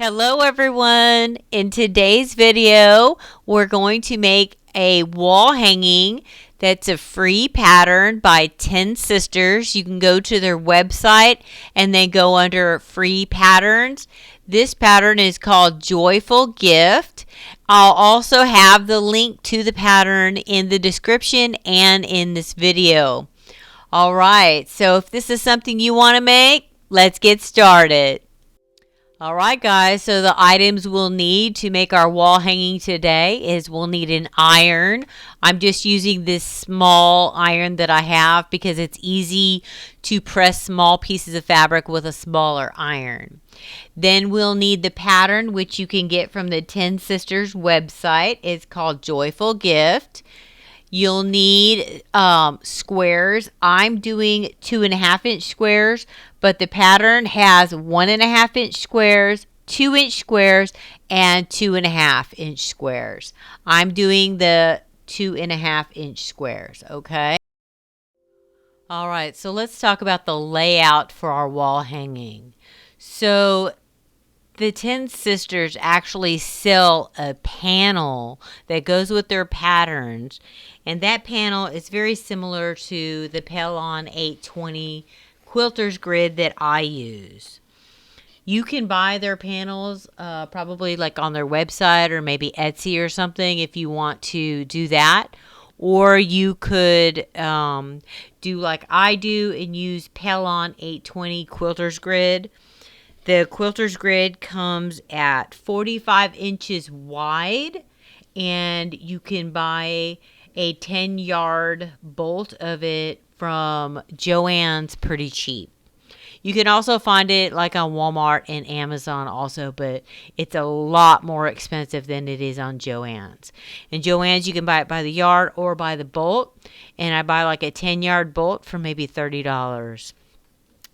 Hello everyone. In today's video, we're going to make a wall hanging that's a free pattern by TenSisters. You can go to their website and then go under free patterns. This pattern is called Joyful Gift. I'll also have the link to the pattern in the description and in this video. All right, so if this is something you want to make, let's get started. All right, guys, so the items we'll need to make our wall hanging today is we'll need an iron. I'm just using this small iron that I have because it's easy to press small pieces of fabric with a smaller iron. Then we'll need the pattern, which you can get from the TenSisters website. It's called Joyful Gift. You'll need squares. I'm doing 2.5-inch squares, but the pattern has 1.5-inch squares, 2-inch squares, and 2.5-inch squares. I'm doing the 2.5-inch squares, okay? All right, so let's talk about the layout for our wall hanging. So the TenSisters actually sell a panel that goes with their patterns, and that panel is very similar to the Pellon 820 Quilters grid that I use. You can buy their panels probably like on their website or maybe Etsy or something if you want to do that. Or you could do like I do and use Pellon 820 Quilters grid. The Quilters grid comes at 45 inches wide, and you can buy a 10-yard bolt of it from Joann's pretty cheap. You can also find it like on Walmart and Amazon also, but it's a lot more expensive than it is on Joann's. And Joann's, you can buy it by the yard or by the bolt, and I buy like a 10-yard bolt for maybe $30.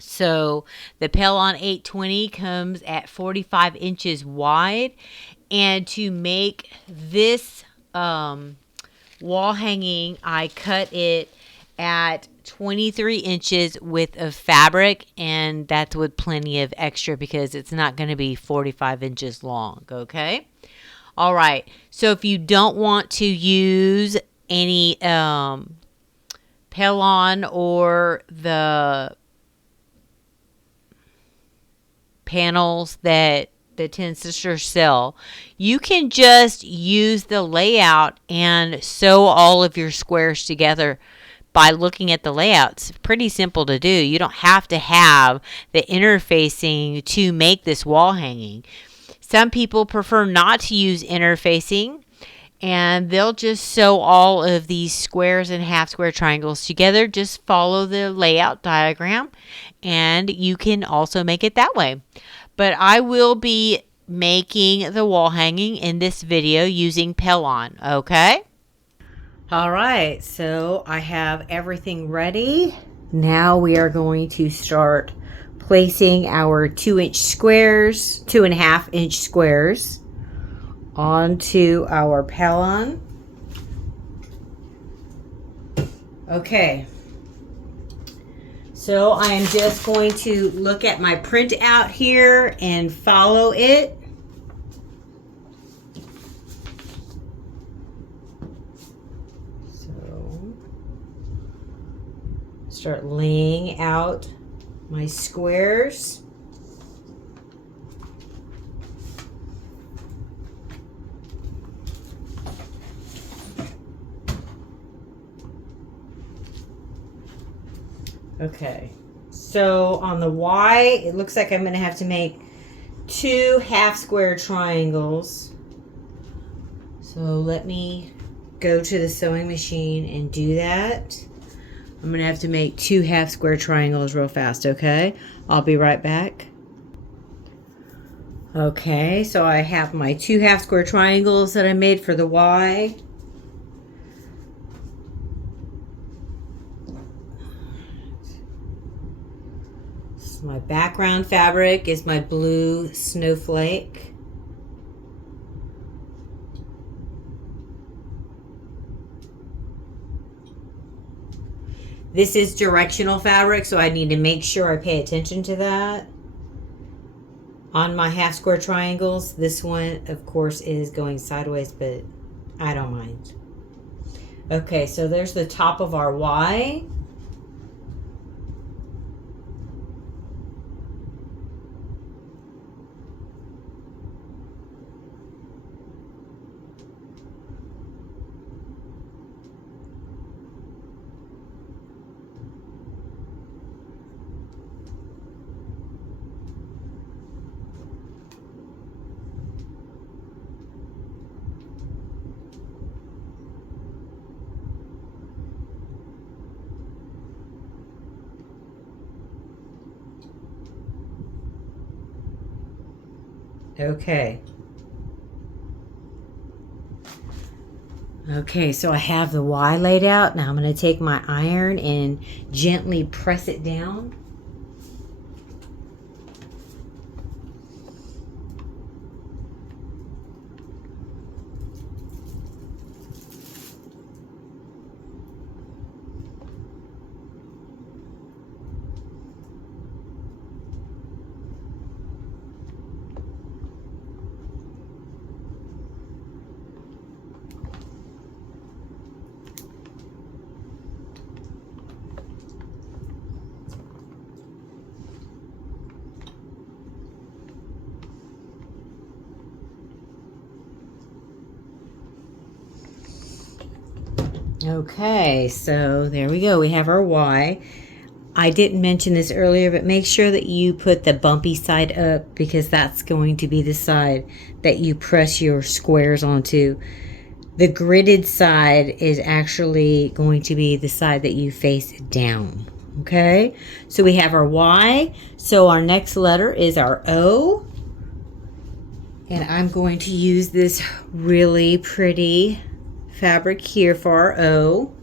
So the Pellon 820 comes at 45 inches wide, and to make this wall hanging, I cut it at 23 inches width of fabric, and that's with plenty of extra because it's not going to be 45 inches long, okay? All right, so if you don't want to use any Pellon or the panels that the TenSisters sell, you can just use the layout and sew all of your squares together by looking at the layout. It's pretty simple to do. You don't have to have the interfacing to make this wall hanging. Some people prefer not to use interfacing, and they'll just sew all of these squares and half square triangles together. Just follow the layout diagram, and you can also make it that way. But I will be making the wall hanging in this video using Pellon, okay? All right, so I have everything ready. Now we are going to start placing our 2-inch squares, 2.5-inch squares onto our Pellon. Okay, so I am just going to look at my printout here and follow it. So start laying out my squares. Okay, so on the Y, it looks like I'm going to have to make 2 half square triangles. So let me go to the sewing machine and do that. I'm going to have to make 2 half square triangles real fast, okay? I'll be right back. Okay, so I have my 2 half square triangles that I made for the Y. My background fabric is my blue snowflake. This is directional fabric, so I need to make sure I pay attention to that. on my half square triangles. This one, of course, is going sideways, but I don't mind. Okay, so there's the top of our Y. Okay. Okay, so I have the Y laid out. Now I'm going to take my iron and gently press it down. Okay, so there we go. We have our Y. I didn't mention this earlier, but make sure that you put the bumpy side up because that's going to be the side that you press your squares onto. The gridded side is actually going to be the side that you face down. Okay, so we have our Y. So our next letter is our O. And I'm going to use this really pretty fabric here for our O.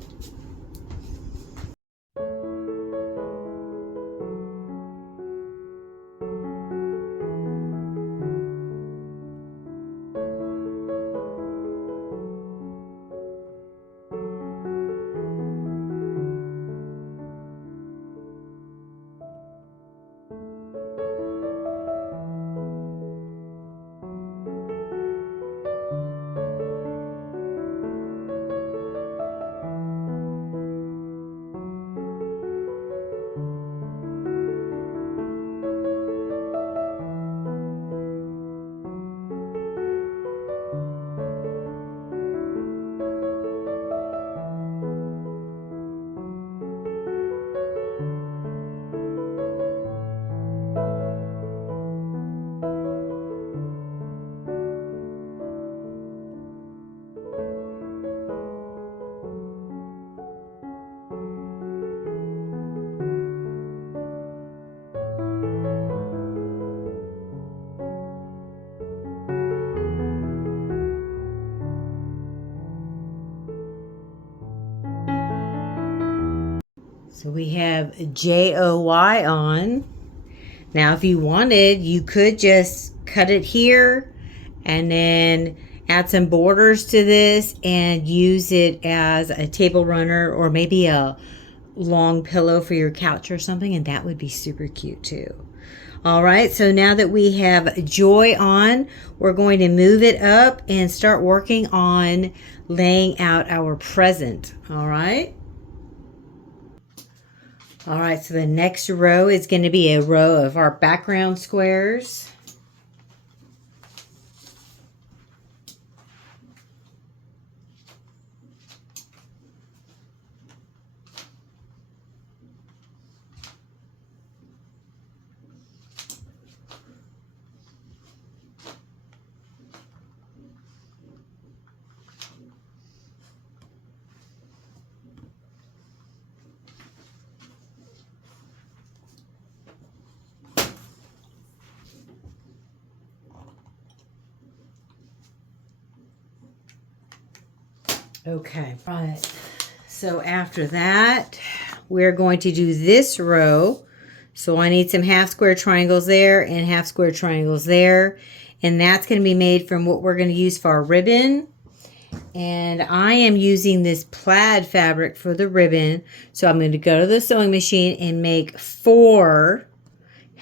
So we have JOY on. Now, if you wanted, you could just cut it here and then add some borders to this and use it as a table runner or maybe a long pillow for your couch or something, and that would be super cute too. All right, so now that we have Joy on, we're going to move it up and start working on laying out our present. All right. All right, so the next row is going to be a row of our background squares. Okay, right. So after that, we're going to do this row. So I need some half square triangles there and half square triangles there. And that's going to be made from what we're going to use for our ribbon. And I am using this plaid fabric for the ribbon. So I'm going to go to the sewing machine and make 4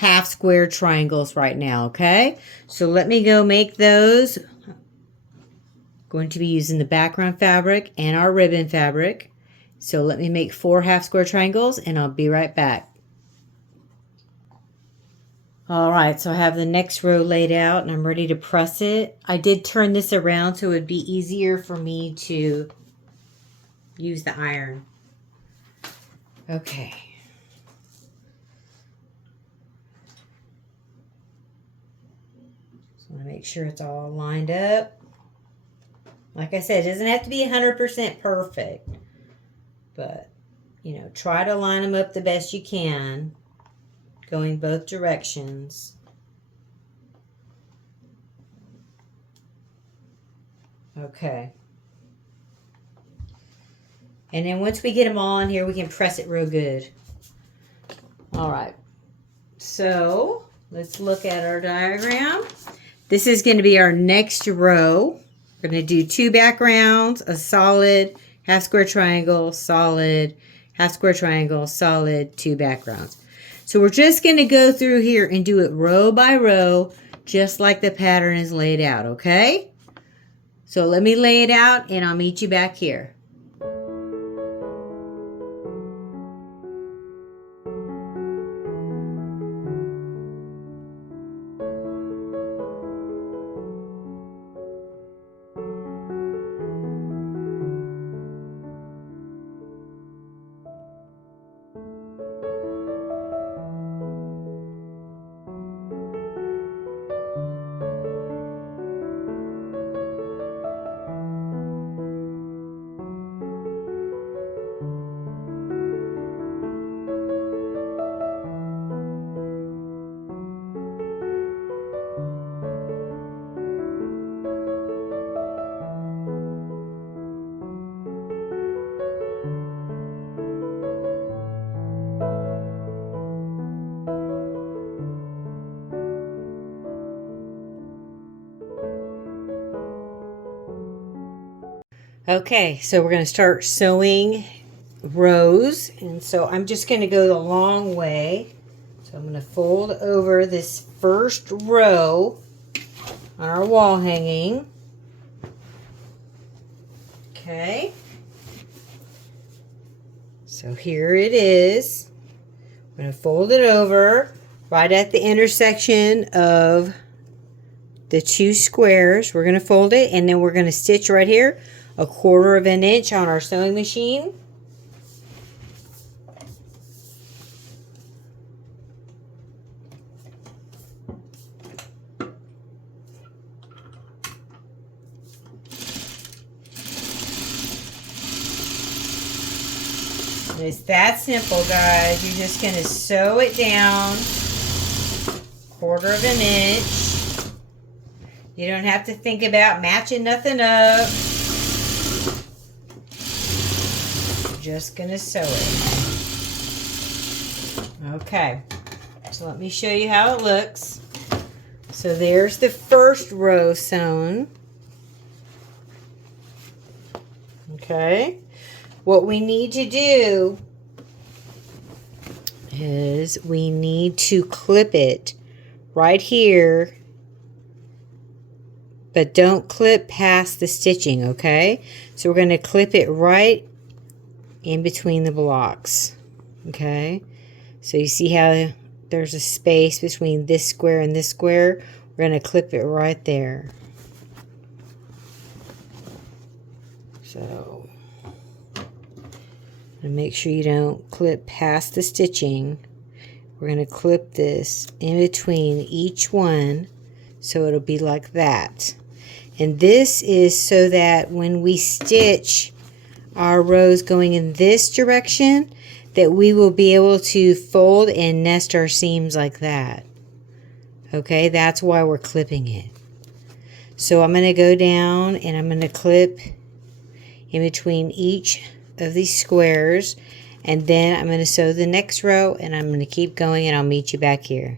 half square triangles right now, okay? So let me go make those. Going to be using the background fabric and our ribbon fabric. So let me make 4 half square triangles and I'll be right back. Alright, so I have the next row laid out and I'm ready to press it. I did turn this around so it would be easier for me to use the iron. Okay. So I want to make sure it's all lined up. Like I said, it doesn't have to be 100% perfect. But, you know, try to line them up the best you can. Going both directions. Okay. And then once we get them all in here, we can press it real good. All right. So let's look at our diagram. This is going to be our next row. We're going to do 2 backgrounds, a solid, half square triangle, solid, half square triangle, solid, 2 backgrounds. So we're just going to go through here and do it row by row, just like the pattern is laid out, okay? So let me lay it out and I'll meet you back here. Okay, so we're going to start sewing rows, and so I'm just going to go the long way. So I'm going to fold over this first row on our wall hanging. Okay, so here it is. I'm going to fold it over right at the intersection of the 2 squares. We're going to fold it, and then we're going to stitch right here 1/4 of an inch on our sewing machine. It's that simple, guys. You're just going to sew it down 1/4 of an inch. You don't have to think about matching nothing up. You're just going to sew it. Okay. So let me show you how it looks. So there's the first row sewn. Okay. What we need to do is we need to clip it right here, but don't clip past the stitching, okay? So we're going to clip it right in between the blocks, okay? So you see how there's a space between this square and this square? We're going to clip it right there. So and make sure you don't clip past the stitching. We're going to clip this in between each one so it'll be like that. And this is so that when we stitch our rows going in this direction, that we will be able to fold and nest our seams like that. Okay, that's why we're clipping it. So I'm going to go down and I'm going to clip in between each of these squares, and then I'm going to sew the next row, and I'm going to keep going, and I'll meet you back here.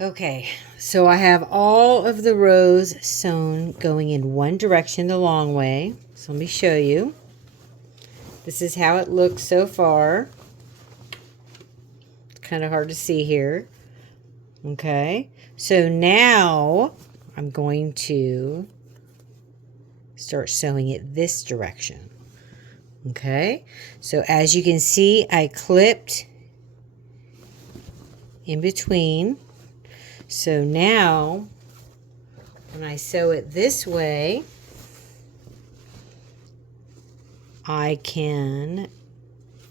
Okay, so I have all of the rows sewn going in one direction the long way. So let me show you. This is how it looks so far. It's kind of hard to see here. Okay, so now I'm going to start sewing it this direction. Okay, so as you can see, I clipped in between. So now, when I sew it this way, I can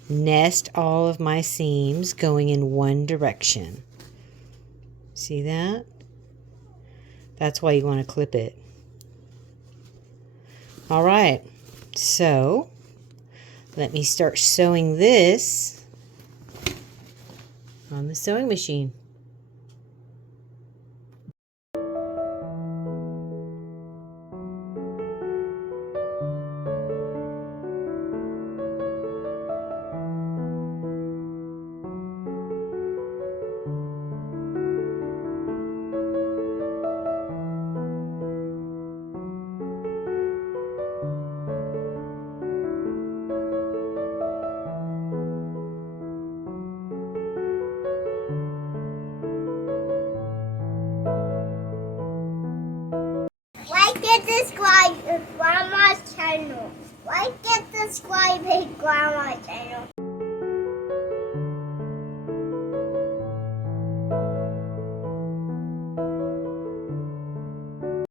nest all of my seams going in one direction. See that? That's why you want to clip it. All right, so let me start sewing this on the sewing machine. Like and subscribe to Grandma's channel. Like and subscribe to Grandma's channel.